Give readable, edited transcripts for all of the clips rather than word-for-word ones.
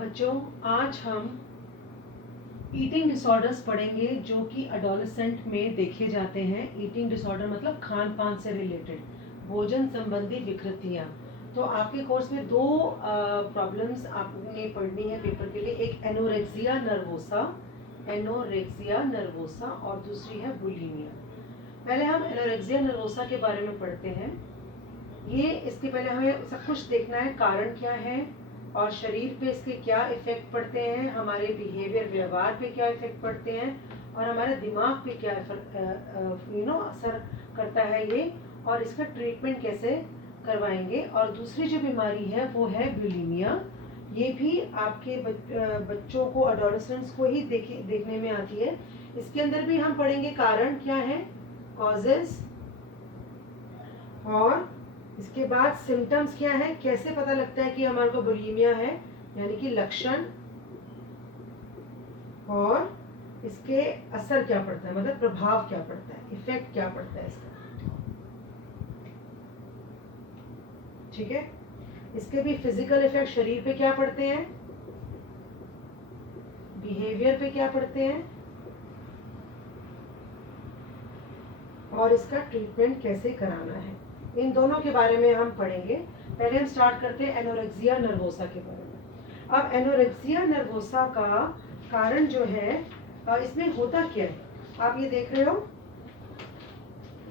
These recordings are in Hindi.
बच्चों, आज हम ईटिंग डिसऑर्डर्स पढ़ेंगे जो कि अडोलेसेंट में देखे जाते हैं। ईटिंग डिसऑर्डर मतलब खान पान से रिलेटेड, भोजन संबंधी विकृतियाँ। तो आपके कोर्स में दो प्रॉब्लम्स आपने पढ़नी है पेपर के लिए। एक एनोरेक्सिया नर्वोसा और दूसरी है बुलिमिया। पहले हम एनोरेक्सिया नर्वोसा के बारे में पढ़ते हैं। ये इसके पहले हमें सब कुछ देखना है, कारण क्या है और शरीर पे इसके क्या इफेक्ट पड़ते हैं, हमारे बिहेवियर व्यवहार पे क्या इफेक्ट पड़ते हैं और हमारे दिमाग पे क्या असर करता है ये, और इसका ट्रीटमेंट कैसे करवाएंगे। और दूसरी जो बीमारी है वो है बुलिमिया। ये भी आपके बच्चों को, अडोलेसेंट्स को ही देखने में आती है। इसके अंदर भी हम पढ़ेंगे कारण क्या है, कॉजेस, और इसके बाद सिम्टम्स क्या है, कैसे पता लगता है कि हमारे को बुलिमिया है, यानी कि लक्षण, और इसके असर क्या पड़ता है, मतलब प्रभाव क्या पड़ता है, इफेक्ट क्या पड़ता है इसका। ठीक है, इसके भी फिजिकल इफेक्ट शरीर पे क्या पड़ते हैं, बिहेवियर पे क्या पड़ते हैं, और इसका ट्रीटमेंट कैसे कराना है, इन दोनों के बारे में हम पढ़ेंगे। पहले हम स्टार्ट करते हैं एनोरेक्सिया नर्वोसा के बारे में। अब एनोरेक्सिया नर्वोसा का कारण जो है, इसमें होता क्या है, आप ये देख रहे हो,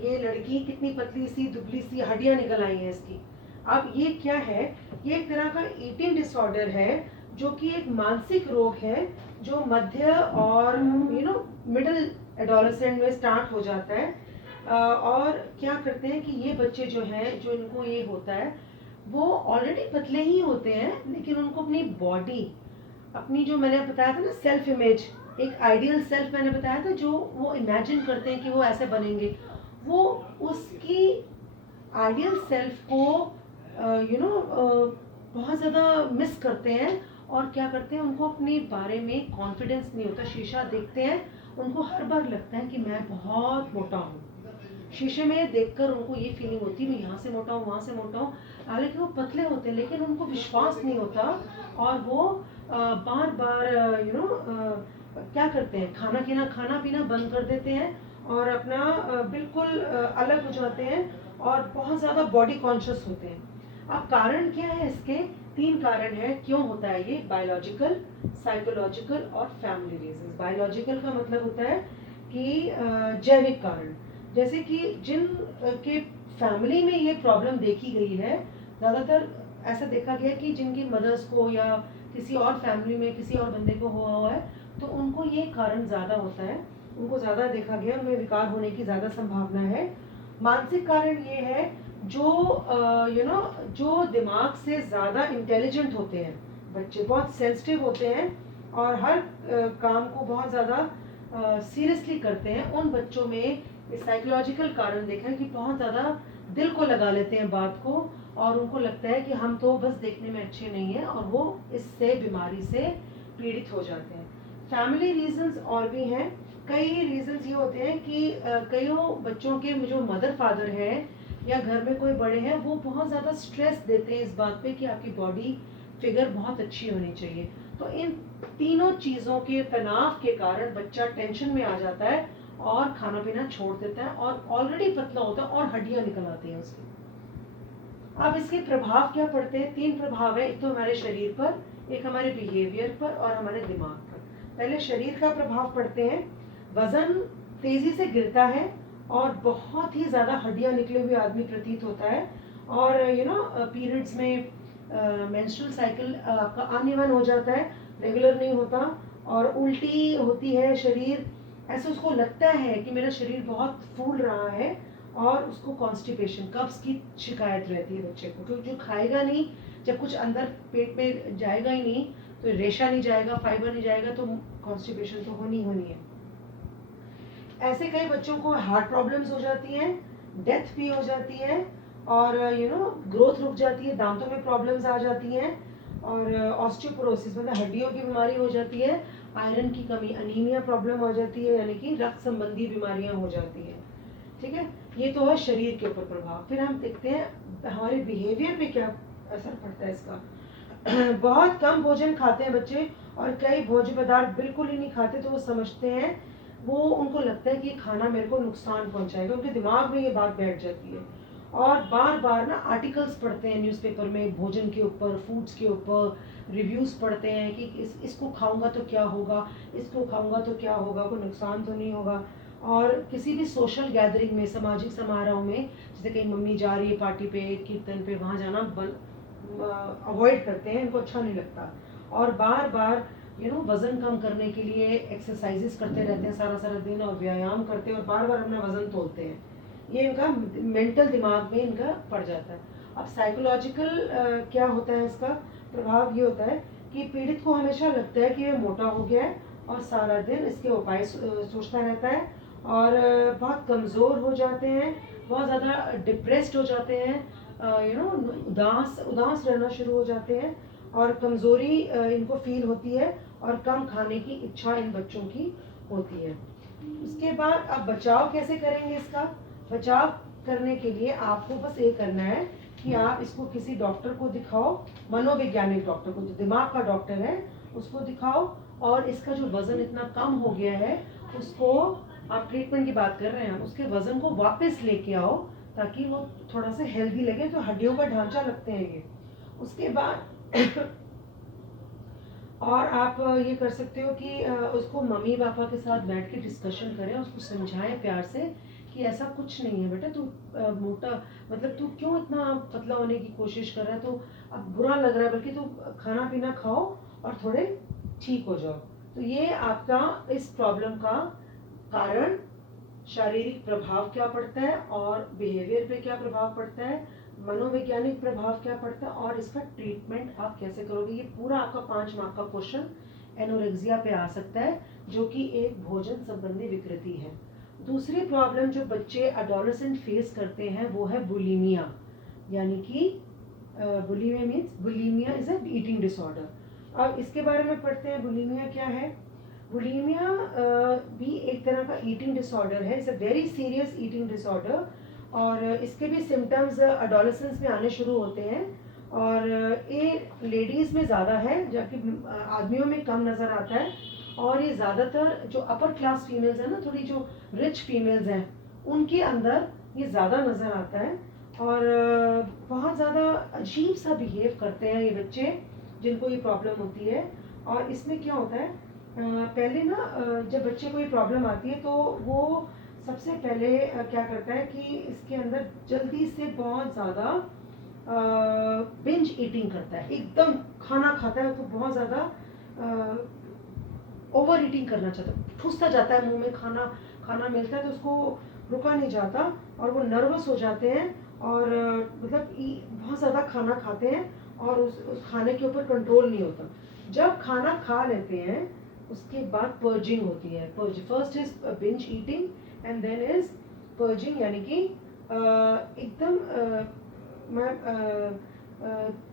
ये लड़की कितनी पतली सी दुबली सी हड्डियां निकल आई हैं इसकी। अब ये क्या है, ये एक तरह का ईटिंग डिसऑर्डर है जो कि एक मानसिक रोग है जो मध्य और मिडिल एडोलेसेंट में स्टार्ट हो जाता है। और क्या करते हैं कि ये बच्चे जो हैं, जो इनको ये होता है, वो ऑलरेडी पतले ही होते हैं, लेकिन उनको अपनी बॉडी, अपनी जो मैंने बताया था ना सेल्फ इमेज, एक आइडियल सेल्फ मैंने बताया था, जो वो इमेजिन करते हैं कि वो ऐसे बनेंगे, वो उसकी आइडियल सेल्फ को बहुत ज़्यादा मिस करते हैं। और क्या करते हैं, उनको अपने बारे में कॉन्फिडेंस नहीं होता। शीशा देखते हैं, उनको हर बार लगता है कि मैं बहुत मोटा हूँ। शीशे में देखकर उनको ये फीलिंग होती है मैं यहाँ से मोटा हूँ, वहाँ से मोटा हूँ, हालांकि वो पतले होते हैं, लेकिन उनको विश्वास नहीं होता। और वो बार बार क्या करते हैं, खाना पीना बंद कर देते हैं और अपना बिल्कुल अलग हो जाते हैं और बहुत ज़्यादा बॉडी कॉन्शियस होते हैं। अब कारण क्या है, इसके 3 कारण है क्यों होता है ये, बायोलॉजिकल, साइकोलॉजिकल और फैमिली रीजंस। बायोलॉजिकल का मतलब होता है कि जैविक कारण, जैसे कि जिन के फैमिली में ये प्रॉब्लम देखी गई है, ज़्यादातर ऐसा देखा गया कि जिनकी मदर्स को या किसी और फैमिली में किसी और बंदे को हुआ है, तो उनको ये कारण ज़्यादा होता है, उनको ज़्यादा देखा गया, उनमें विकार होने की ज़्यादा संभावना है। मानसिक कारण ये है, जो जो दिमाग से ज़्यादा इंटेलिजेंट होते हैं, बच्चे बहुत सेंसिटिव होते हैं और हर काम को बहुत ज़्यादा सीरियसली करते हैं, उन बच्चों में साइकोलॉजिकल कारण देखा है कि बहुत ज़्यादा दिल को लगा लेते हैं बात को, और उनको लगता है कि हम तो बस देखने में अच्छे नहीं हैं, और वो इससे बीमारी से पीड़ित हो जाते हैं। फैमिली रीजंस और भी हैं, कई रीजंस ये होते हैं कि कईयों बच्चों के जो मदर फादर हैं या घर में कोई बड़े हैं, वो बहुत ज़्यादा स्ट्रेस देते हैं इस बात पे कि आपकी बॉडी फिगर बहुत अच्छी होनी चाहिए। तो इन तीनों चीज़ों के तनाव के कारण बच्चा टेंशन में आ जाता है और खाना पीना छोड़ देता है, और ऑलरेडी पतला होता है और हड्डियां निकल आती हैं उसकी। अब इसके प्रभाव क्या पड़ते हैं, 3 प्रभाव है, एक तो हमारे शरीर पर, एक हमारे बिहेवियर पर और हमारे दिमाग पर। पहले शरीर का प्रभाव पड़ते हैं, वजन तेजी से गिरता है और बहुत ही ज़्यादा हड्डियां निकले हुए आदमी प्रतीत होता है, और पीरियड्स में मेंस्ट्रुअल साइकिल आपका अनइवन हो जाता है, रेगुलर नहीं होता, और उल्टी होती है, शरीर ऐसे उसको लगता है कि मेरा शरीर बहुत फूल रहा है, और उसको कॉन्स्टिपेशन, कब्ज की शिकायत रहती है बच्चे को, क्योंकि जो खाएगा नहीं, जब कुछ अंदर पेट में जाएगा ही नहीं, तो रेशा नहीं जाएगा, फाइबर नहीं जाएगा, तो कॉन्स्टिपेशन तो होनी है। ऐसे कई बच्चों को हार्ट प्रॉब्लम्स हो जाती हैं, डेथ भी हो जाती है, और ग्रोथ रुक जाती है, दांतों में प्रॉब्लम्स आ जाती हैं, और ऑस्टियोपोरोसिस मतलब हड्डियों की बीमारी हो जाती है, आयरन की कमी, अनीमिया प्रॉब्लम हो जाती है, यानी कि रक्त संबंधी बीमारियां हो जाती हैं। ठीक है, ये तो है शरीर के ऊपर प्रभाव। फिर हम देखते हैं हमारे बिहेवियर पे क्या असर पड़ता है इसका। बहुत कम भोजन खाते हैं बच्चे, और कई भोज्य पदार्थ बिल्कुल ही नहीं खाते, तो वो समझते हैं, वो उनको लगता है कि खाना मेरे को नुकसान पहुंचाएगा, उनके दिमाग में ये बात बैठ जाती है। और बार बार ना आर्टिकल्स पढ़ते हैं न्यूज़पेपर में भोजन के ऊपर, फूड्स के ऊपर, रिव्यूज़ पढ़ते हैं कि इसको खाऊंगा तो क्या होगा, इसको खाऊंगा तो क्या होगा, कोई नुकसान तो नहीं होगा। और किसी भी सोशल गैदरिंग में, सामाजिक समारोह में, जैसे कहीं मम्मी जा रही है पार्टी पे, कीर्तन पे, वहाँ जाना अवॉइड करते हैं, इनको अच्छा नहीं लगता। और बार बार वज़न कम करने के लिए एक्सरसाइजेस करते रहते हैं सारा सारा दिन, और व्यायाम करते हैं, और बार बार अपना वज़न तोलते हैं। ये इनका मेंटल दिमाग में इनका पड़ जाता है। अब साइकोलॉजिकल क्या होता है, इसका प्रभाव ये होता है कि पीड़ित को हमेशा लगता है कि वह मोटा हो गया है, और सारा दिन इसके उपाय सोचता रहता है, और बहुत कमज़ोर हो जाते हैं, बहुत ज़्यादा डिप्रेस्ड हो जाते हैं, उदास रहना शुरू हो जाते हैं, और कमज़ोरी इनको फील होती है, और कम खाने की इच्छा इन बच्चों की होती है। उसके बाद अब बचाव कैसे करेंगे, इसका बचाव करने के लिए आपको बस ये करना है कि आप इसको किसी डॉक्टर को दिखाओ, मनोवैज्ञानिक डॉक्टर को, जो दिमाग का डॉक्टर है उसको दिखाओ, और इसका जो वज़न इतना कम हो गया है उसको, आप ट्रीटमेंट की बात कर रहे हैं, उसके वज़न को वापस लेके आओ, ताकि वो थोड़ा सा हेल्दी लगे, तो हड्डियों का ढांचा लगते हैं ये। उसके बाद और आप ये कर सकते हो कि उसको मम्मी पापा के साथ बैठ के डिस्कशन करें, उसको समझाएं प्यार से कि ऐसा कुछ नहीं है बेटा, तू मोटा, मतलब तू क्यों इतना पतला होने की कोशिश कर रहा है, तो अब बुरा लग रहा है, बल्कि तू खाना पीना खाओ और थोड़े ठीक हो जाओ। तो ये आपका इस प्रॉब्लम का कारण, शारीरिक प्रभाव क्या पड़ता है, और बिहेवियर पे क्या प्रभाव पड़ता है, मनोवैज्ञानिक प्रभाव क्या पड़ता है, और इसका ट्रीटमेंट आप कैसे करोगे। ये पूरा आपका 5 मार्क का क्वेश्चन एनोरेक्सिया पे आ सकता है, जो कि एक भोजन संबंधी विकृति है। दूसरी प्रॉब्लम जो बच्चे एडोलेसेंट फेस करते हैं वो है बुलिमिया, यानी कि bulimia is a eating disorder. अब इसके बारे में पढ़ते हैं, बुलिमिया क्या है। बुलिमिया भी एक तरह का ईटिंग डिसऑर्डर है, it's a very serious eating disorder, और इसके भी सिम्टम्स एडोलेसेंस में आने शुरू होते हैं, और ये लेडीज़ में ज़्यादा है, जबकि आदमियों में कम नज़र आता है। और ये ज़्यादातर जो अपर क्लास फीमेल्स हैं ना, थोड़ी जो रिच फीमेल्स हैं, उनके अंदर ये ज़्यादा नज़र आता है, और बहुत ज़्यादा अजीब सा बिहेव करते हैं ये बच्चे जिनको ये प्रॉब्लम होती है। और इसमें क्या होता है, पहले ना जब बच्चे को ये प्रॉब्लम आती है तो वो सबसे पहले क्या करता है कि इसके अंदर जल्दी से बहुत ज़्यादा बिंज ईटिंग करता है, एकदम खाना खाता है तो बहुत ज़्यादा ओवर ईटिंग करना चाहता है, ठूसता जाता है मुंह में, खाना मिलता है तो उसको रुका नहीं जाता, और वो नर्वस हो जाते हैं, और मतलब बहुत ज़्यादा खाना खाते हैं, और उस खाने के ऊपर कंट्रोल नहीं होता। जब खाना खा लेते हैं उसके बाद पर्जिंग होती है। First is binge eating and then is purging, यानी कि एकदम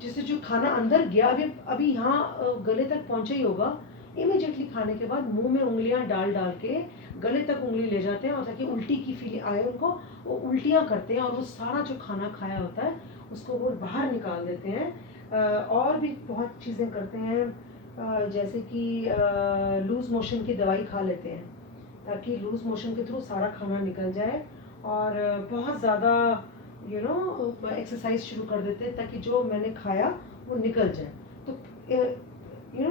जैसे जो खाना अंदर गया अभी यहाँ गले तक पहुँचा ही होगा, इमीडिएटली खाने के बाद मुंह में उंगलियां डाल डाल के गले तक उंगली ले जाते हैं, और ताकि उल्टी की फीलिंग आए उनको, वो उल्टियाँ करते हैं, और वो सारा जो खाना खाया होता है उसको वो बाहर निकाल देते हैं। और भी बहुत चीज़ें करते हैं, जैसे कि लूज़ मोशन की दवाई खा लेते हैं, ताकि लूज़ मोशन के थ्रू सारा खाना निकल जाए, और बहुत ज़्यादा एक्सरसाइज शुरू कर देते हैं, ताकि जो मैंने खाया वो निकल जाए। तो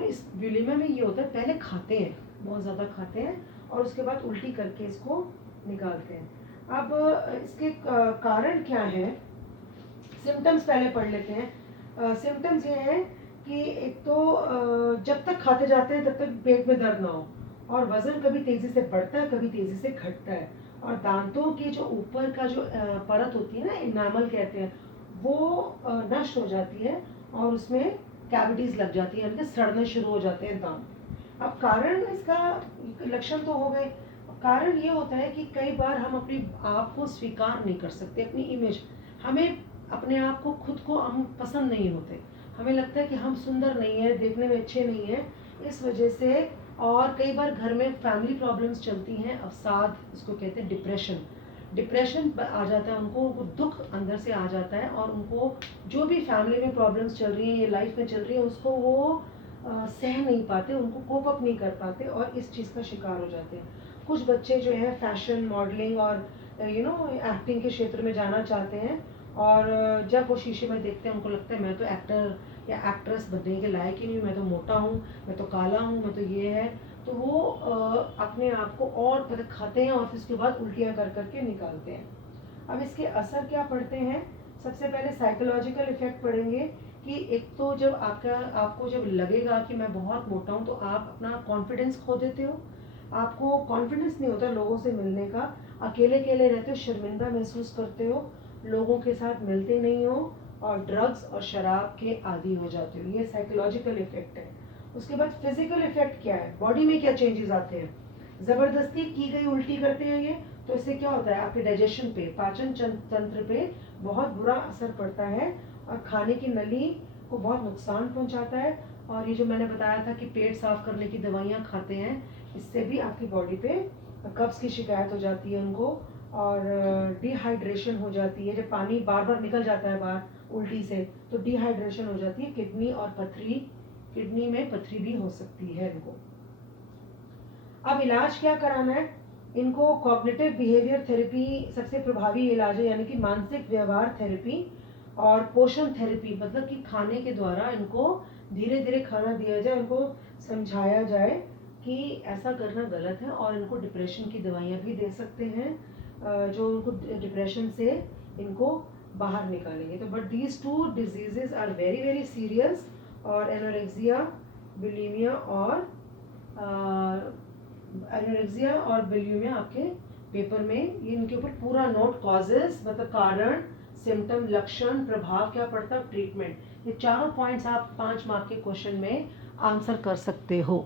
इस बुलिमिया में ये होता है, पहले खाते हैं, बहुत ज़्यादा खाते हैं, और उसके बाद उल्टी करके इसको निकालते हैं। अब इसके कारण क्या है, सिम्टम्स पहले पढ़ लेते हैं। सिम्टम्स ये हैं कि एक तो जब तक खाते जाते हैं तब तक पेट में दर्द ना हो, और वज़न कभी तेज़ी से बढ़ता है, कभी तेज़ी से घटता है, और दांतों के जो ऊपर का जो परत होती है ना, इनामल कहते हैं, वो नष्ट हो जाती है, और उसमें कैविटीज़ लग जाती है, यानी सड़ने शुरू हो जाते हैं दांत। अब कारण, इसका लक्षण तो हो गए, कारण ये होता है कि कई बार हम अपने आप को स्वीकार नहीं कर सकते, अपनी इमेज, हमें अपने आप को, खुद को हम पसंद नहीं होते, हमें लगता है कि हम सुंदर नहीं है, देखने में अच्छे नहीं हैं, इस वजह से। और कई बार घर में फैमिली प्रॉब्लम्स चलती हैं, अवसाद इसको कहते हैं, डिप्रेशन, डिप्रेशन आ जाता है उनको, वो दुख अंदर से आ जाता है, और उनको जो भी फैमिली में प्रॉब्लम्स चल रही हैं या लाइफ में चल रही है उसको वो सह नहीं पाते, उनको कोप अप नहीं कर पाते और इस चीज़ का शिकार हो जाते हैं। कुछ बच्चे जो है फैशन, मॉडलिंग और एक्टिंग के क्षेत्र में जाना चाहते हैं, और जब वो शीशे में देखते हैं उनको लगता है मैं तो एक्टर या एक्ट्रेस बनने के लायक ही नहीं, मैं तो मोटा हूँ, मैं तो काला हूँ, मैं तो ये है, तो वो अपने आप को और पता खाते हैं और फिर उसके बाद उल्टियाँ कर करके निकालते हैं। अब इसके असर क्या पड़ते हैं? सबसे पहले साइकोलॉजिकल इफेक्ट पड़ेंगे कि एक तो जब आपको जब लगेगा कि मैं बहुत मोटा हूँ तो आप अपना कॉन्फिडेंस खो देते हो, आपको कॉन्फिडेंस नहीं होता लोगों से मिलने का, अकेले अकेले रहते हो, शर्मिंदा महसूस करते हो, लोगों के साथ मिलते नहीं हो, और ड्रग्स और शराब के आदी हो जाते हो। ये साइकोलॉजिकल इफेक्ट है। उसके बाद फिजिकल इफेक्ट क्या है, बॉडी में क्या चेंजेस आते हैं? ज़बरदस्ती की गई उल्टी करते हैं ये, तो इससे क्या होता है आपके डाइजेशन पे, पाचन तंत्र पे बहुत बुरा असर पड़ता है, और खाने की नली को बहुत नुकसान पहुंचाता है। और ये जो मैंने बताया था कि पेट साफ करने की दवाइयाँ खाते हैं, इससे भी आपकी बॉडी पे कब्ज़ की शिकायत हो जाती है उनको, और डिहाइड्रेशन हो जाती है। जब पानी बार बार निकल जाता है बाहर उल्टी से तो डिहाइड्रेशन हो जाती है, किडनी और पथरी, किडनी में पथरी भी हो सकती है इनको। अब इलाज क्या कराना है इनको? कॉग्निटिव बिहेवियर थेरेपी सबसे प्रभावी इलाज है, यानी कि मानसिक व्यवहार थेरेपी, और पोषण थेरेपी, मतलब कि खाने के द्वारा इनको धीरे धीरे खाना दिया जाए, उनको समझाया जाए कि ऐसा करना गलत है, और इनको डिप्रेशन की दवाइयाँ भी दे सकते हैं जो उनको डिप्रेशन से इनको बाहर निकालेंगे। तो but these two diseases are very very serious, और एनोरेक्सिया, बुलिमिया और एनोरेक्सिया और बुलिमिया आपके पेपर में ये इनके ऊपर पूरा नोट, कॉजेस मतलब कारण, सिम्टम, लक्षण, प्रभाव क्या पड़ता है, ट्रीटमेंट, ये चारों पॉइंट्स आप 5 मार्क के क्वेश्चन में आंसर कर सकते हो।